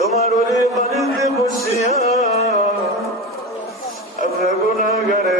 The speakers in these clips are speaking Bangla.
তোমার ওরে বাড়িতে বসিয়া আমরা গুণাগারের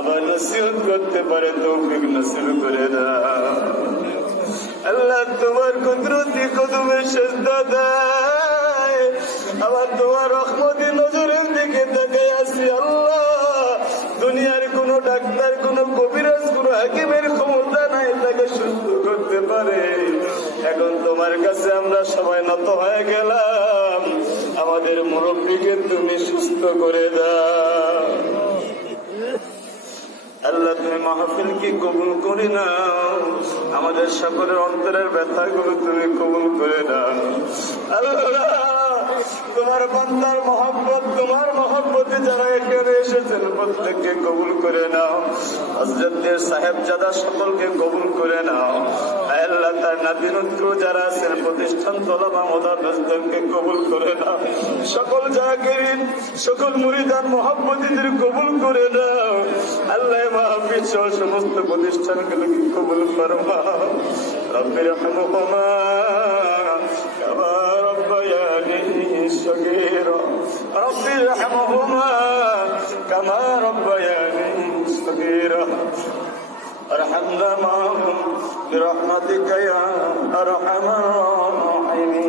আবার নসিহত করতে পারে, তৌফিক নসিব করে দাও। আল্লাহ তোমার কুদরতি কদমে সেজদা দেয়। তোমার রহমতি নজরের দিকে তাকাই আছি আল্লাহ। দুনিয়ার কোন ডাক্তার, কোন কবিরাজ, কোন হাকিমের ক্ষমতা নাই, তাকে সুস্থ করতে পারে। এখন তোমার কাছে আমরা সবাই নত হয়ে গেলাম। আমাদের মুরব্বীকে তুমি সুস্থ করে দাও আল্লাহ মাহফিল কি কবুল করে নাও? আমাদের সকলের অন্তরের ব্যথাগুলো তুমি কবুল করে নাও। তোমার বান্দার মহব্বত, তোমার মহব্বতে যারা এখানে এসেছেন, প্রত্যেককে কবুল করে নাও। হজরতদের সাহেব জাদা সকলকে কবুল করে নাও। আল্লাহ, তার নাবিনত্র যারা আছেন, প্রতিষ্ঠান তলাবা কবুল করে নাও। সকল জাগিরিন সকল মুরিদান, মহব্বতীদের কবুল করে নাও। আল্লাহ মাহফিজ সহ সমস্ত প্রতিষ্ঠানগুলোকে কবুল ফরমা রব্বির রহমহুমা কামা রব্বায়ানি সগীরা রব্বির রহমহুমা কামা রব্বায়ানি সগীরা ارحمنا معهم برحمتك يا ارحم الراحمين